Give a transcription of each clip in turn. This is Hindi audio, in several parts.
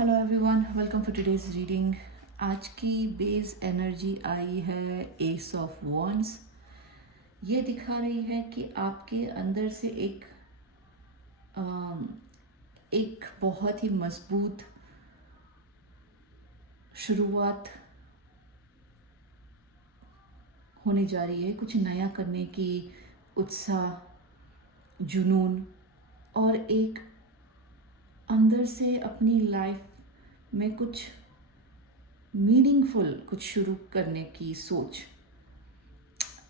Hello everyone, welcome for today's reading. आज की बेस एनर्जी आई है एस ऑफ वॉन्ड्स। ये दिखा रही है कि आपके अंदर से अम, एक बहुत ही मजबूत शुरुआत होने जा रही है। कुछ नया करने की उत्साह, जुनून और एक अंदर से अपनी लाइफ में कुछ मीनिंगफुल कुछ शुरू करने की सोच।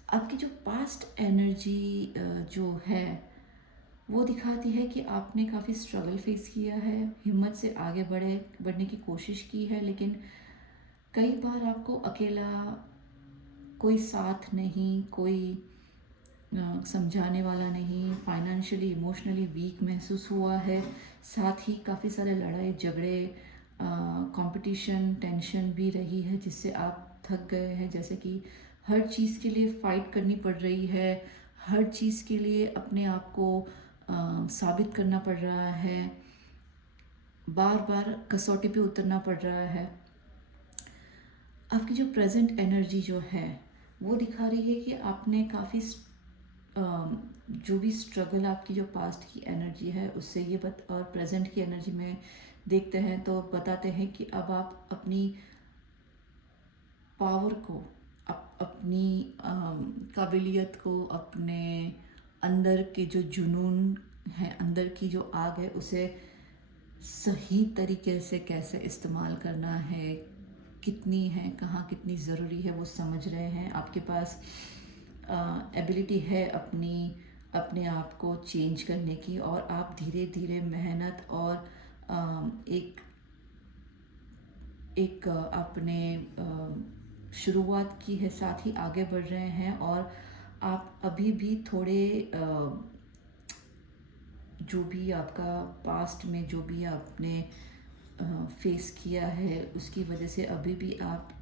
आपकी जो पास्ट एनर्जी जो है वो दिखाती है कि आपने काफ़ी स्ट्रगल फेस किया है, हिम्मत से आगे बढ़ने की कोशिश की है, लेकिन कई बार आपको अकेला, कोई साथ नहीं, कोई समझाने वाला नहीं, फाइनेंशियली इमोशनली वीक महसूस हुआ है। साथ ही काफ़ी सारे लड़ाई झगड़े, कंपटीशन, टेंशन भी रही है जिससे आप थक गए हैं। जैसे कि हर चीज़ के लिए फ़ाइट करनी पड़ रही है, हर चीज़ के लिए अपने आप को साबित करना पड़ रहा है, बार बार कसौटी पे उतरना पड़ रहा है। आपकी जो प्रेजेंट एनर्जी जो है वो दिखा रही है कि आपने काफ़ी जो भी स्ट्रगल, आपकी जो पास्ट की एनर्जी है उससे और प्रेजेंट की एनर्जी में देखते हैं तो बताते हैं कि अब आप अपनी पावर को, अपनी काबिलियत को, अपने अंदर के जो जुनून है, अंदर की जो आग है, उसे सही तरीके से कैसे इस्तेमाल करना है, कितनी है, कहाँ कितनी ज़रूरी है, वो समझ रहे हैं। आपके पास एबिलिटी है अपने आप को चेंज करने की, और आप धीरे धीरे मेहनत और एक एक आपने शुरुआत की है, साथ ही आगे बढ़ रहे हैं। और आप अभी भी थोड़े जो भी आपका पास्ट में जो भी आपने फेस किया है उसकी वजह से अभी भी आप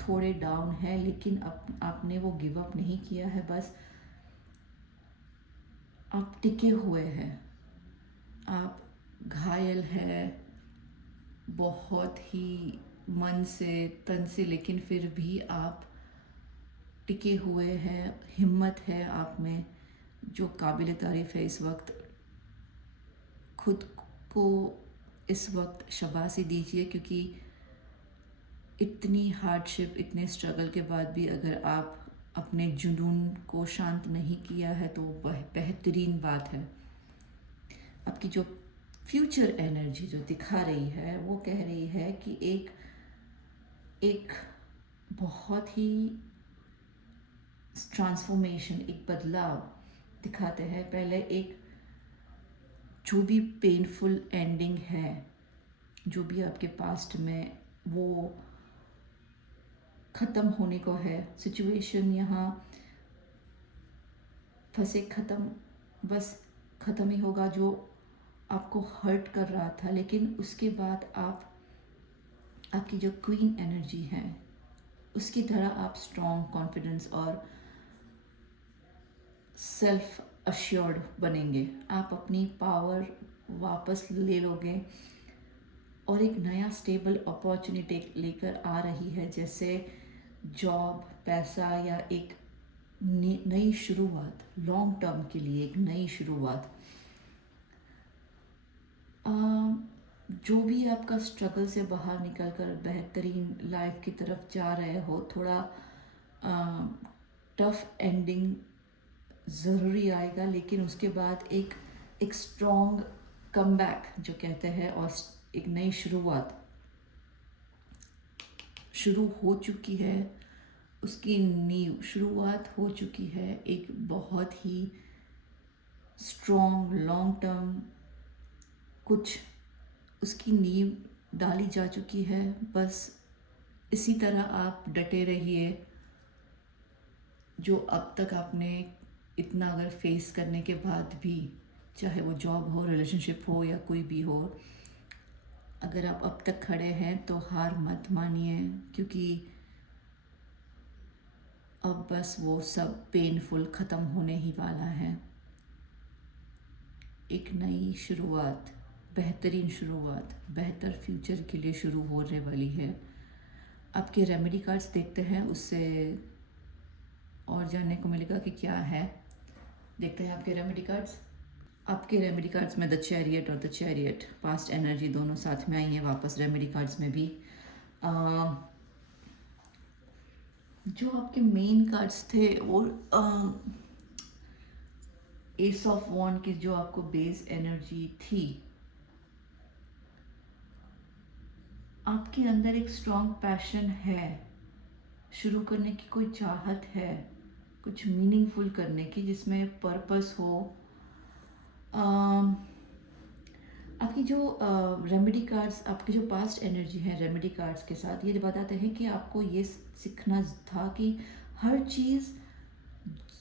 थोड़े डाउन है, लेकिन आपने वो गिव अप नहीं किया है। बस आप टिके हुए हैं, आप घायल है बहुत ही मन से, तन से, लेकिन फिर भी आप टिके हुए हैं। हिम्मत है आप में जो काबिल तारीफ़ है। इस वक्त खुद को इस वक्त शाबाशी दीजिए, क्योंकि इतनी हार्डशिप, इतने स्ट्रगल के बाद भी अगर आप अपने जुनून को शांत नहीं किया है तो बेहतरीन बात है। आपकी जो फ्यूचर एनर्जी जो दिखा रही है वो कह रही है कि एक एक बहुत ही ट्रांसफॉर्मेशन, एक बदलाव दिखाते हैं। पहले एक जो भी पेनफुल एंडिंग है, जो भी आपके पास्ट में, वो ख़त्म होने को है। सिचुएशन यहाँ फंसे ख़त्म, बस ख़त्म ही होगा जो आपको हर्ट कर रहा था। लेकिन उसके बाद आपकी जो क्वीन एनर्जी है उसकी तरह आप स्ट्रॉन्ग, कॉन्फिडेंस और सेल्फ अश्योर्ड बनेंगे। आप अपनी पावर वापस ले लोगे और एक नया स्टेबल अपॉर्चुनिटी लेकर आ रही है, जैसे जॉब, पैसा या एक नई शुरुआत, लॉन्ग टर्म के लिए एक नई शुरुआत। जो भी आपका स्ट्रगल से बाहर निकलकर बेहतरीन लाइफ की तरफ जा रहे हो, थोड़ा टफ एंडिंग ज़रूरी आएगा, लेकिन उसके बाद एक स्ट्रॉन्ग कमबैक जो कहते हैं, और एक नई शुरुआत शुरू हो चुकी है। उसकी नींव शुरुआत हो चुकी है, एक बहुत ही स्ट्रॉन्ग लॉन्ग टर्म कुछ उसकी नींव डाली जा चुकी है। बस इसी तरह आप डटे रहिए। जो अब तक आपने इतना अगर फेस करने के बाद भी, चाहे वो जॉब हो, रिलेशनशिप हो या कोई भी हो, अगर आप अब तक खड़े हैं तो हार मत मानिए, क्योंकि अब बस वो सब पेनफुल ख़त्म होने ही वाला है। एक नई शुरुआत बेहतरीन शुरुआत, बेहतर फ्यूचर के लिए शुरू होने वाली है। आपके रेमेडी कार्ड्स देखते हैं, उससे और जानने को मिलेगा कि क्या है। देखते हैं आपके रेमेडी कार्ड्स। आपके रेमेडी कार्ड्स में द चैरियट और द चैरियट, पास्ट एनर्जी दोनों साथ में आई हैं वापस रेमेडी कार्ड्स में भी। जो आपके मेन कार्ड्स थे वो एस ऑफ वॉन्ड की जो आपको बेस एनर्जी थी, आपके अंदर एक स्ट्रॉन्ग पैशन है, शुरू करने की कोई चाहत है, कुछ मीनिंगफुल करने की जिसमें पर्पस हो। आपकी जो रेमेडी कार्ड्स, आपकी जो पास्ट एनर्जी है रेमेडी कार्ड्स के साथ ये बताते हैं कि आपको ये सीखना था कि हर चीज़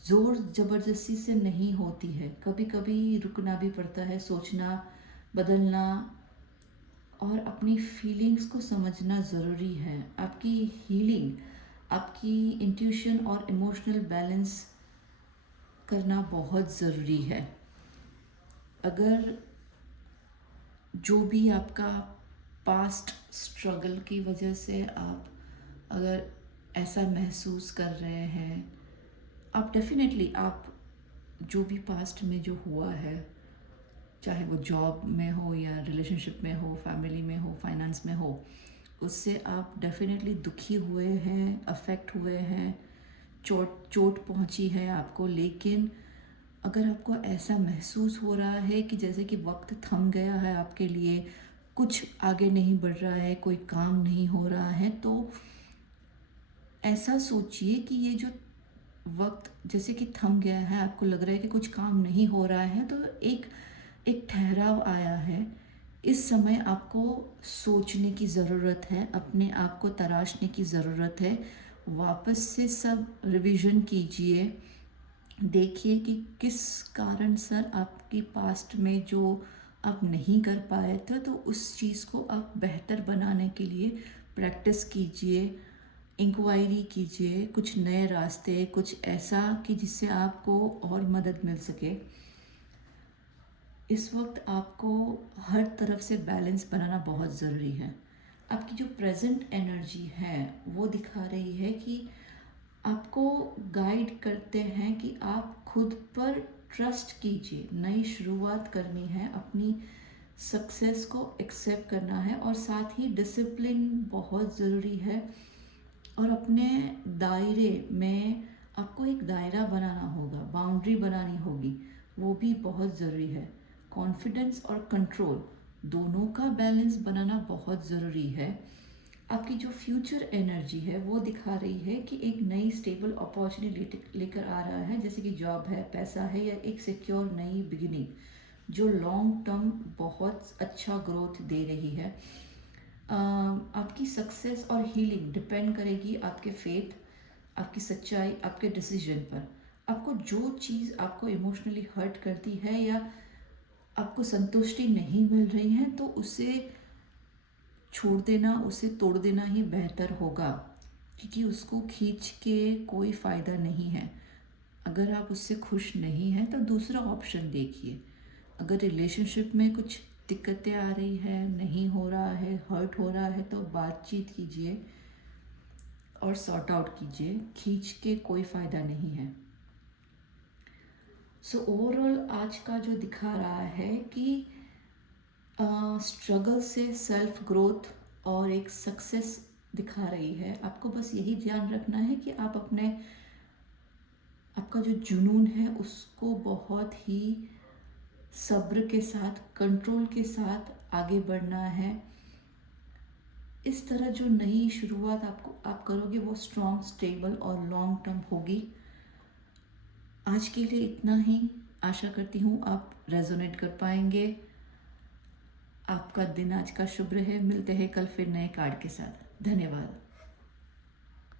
ज़ोर ज़बरदस्ती से नहीं होती है, कभी कभी रुकना भी पड़ता है, सोचना, बदलना और अपनी फीलिंग्स को समझना ज़रूरी है। आपकी हीलिंग, आपकी इंट्यूशन और इमोशनल बैलेंस करना बहुत ज़रूरी है। अगर जो भी आपका पास्ट स्ट्रगल की वजह से आप अगर ऐसा महसूस कर रहे हैं, आप डेफिनेटली आप जो भी पास्ट में जो हुआ है, चाहे वो जॉब में हो या रिलेशनशिप में हो, फैमिली में हो, फाइनेंस में हो, उससे आप डेफिनेटली दुखी हुए हैं, अफेक्ट हुए हैं, चोट पहुंची है आपको। लेकिन अगर आपको ऐसा महसूस हो रहा है कि जैसे कि वक्त थम गया है आपके लिए, कुछ आगे नहीं बढ़ रहा है, कोई काम नहीं हो रहा है, तो ऐसा सोचिए कि ये जो वक्त जैसे कि थम गया है, आपको लग रहा है कि कुछ काम नहीं हो रहा है, तो एक ठहराव आया है। इस समय आपको सोचने की ज़रूरत है, अपने आप को तराशने की ज़रूरत है। वापस से सब रिवीजन कीजिए, देखिए कि किस कारण सर आपकी पास्ट में जो आप नहीं कर पाए थे, तो उस चीज़ को आप बेहतर बनाने के लिए प्रैक्टिस कीजिए, इंक्वायरी कीजिए, कुछ नए रास्ते, कुछ ऐसा कि जिससे आपको और मदद मिल सके। इस वक्त आपको हर तरफ से बैलेंस बनाना बहुत ज़रूरी है। आपकी जो प्रेजेंट एनर्जी है वो दिखा रही है कि आपको गाइड करते हैं कि आप खुद पर ट्रस्ट कीजिए, नई शुरुआत करनी है, अपनी सक्सेस को एक्सेप्ट करना है और साथ ही डिसिप्लिन बहुत ज़रूरी है। और अपने दायरे में आपको एक दायरा बनाना होगा, बाउंड्री बनानी होगी, वो भी बहुत ज़रूरी है। कॉन्फिडेंस और कंट्रोल दोनों का बैलेंस बनाना बहुत ज़रूरी है। आपकी जो फ्यूचर एनर्जी है वो दिखा रही है कि एक नई स्टेबल अपॉर्चुनिटी लेकर आ रहा है, जैसे कि जॉब है, पैसा है या एक सिक्योर नई बिगिनिंग जो लॉन्ग टर्म बहुत अच्छा ग्रोथ दे रही है। आपकी सक्सेस और हीलिंग डिपेंड करेगी आपके फेथ, आपकी सच्चाई, आपके डिसीजन पर। आपको जो चीज़ आपको इमोशनली हर्ट करती है या आपको संतुष्टि नहीं मिल रही है, तो उसे छोड़ देना, उसे तोड़ देना ही बेहतर होगा, क्योंकि उसको खींच के कोई फ़ायदा नहीं है। अगर आप उससे खुश नहीं हैं तो दूसरा ऑप्शन देखिए। अगर रिलेशनशिप में कुछ दिक्कतें आ रही है, नहीं हो रहा है, हर्ट हो रहा है, तो बातचीत कीजिए और सॉर्ट आउट कीजिए, खींच के कोई फ़ायदा नहीं है। सो ओवरऑल आज का जो दिखा रहा है कि स्ट्रगल से सेल्फ ग्रोथ और एक सक्सेस दिखा रही है। आपको बस यही ध्यान रखना है कि आप आपका जो जुनून है उसको बहुत ही सब्र के साथ, कंट्रोल के साथ आगे बढ़ना है। इस तरह जो नई शुरुआत आप करोगे वो स्ट्रॉन्ग, स्टेबल और लॉन्ग टर्म होगी। आज के लिए इतना ही। आशा करती हूँ आप रेजोनेट कर पाएंगे। आपका दिन आज का शुभ रहे। मिलते हैं कल फिर नए कार्ड के साथ। धन्यवाद।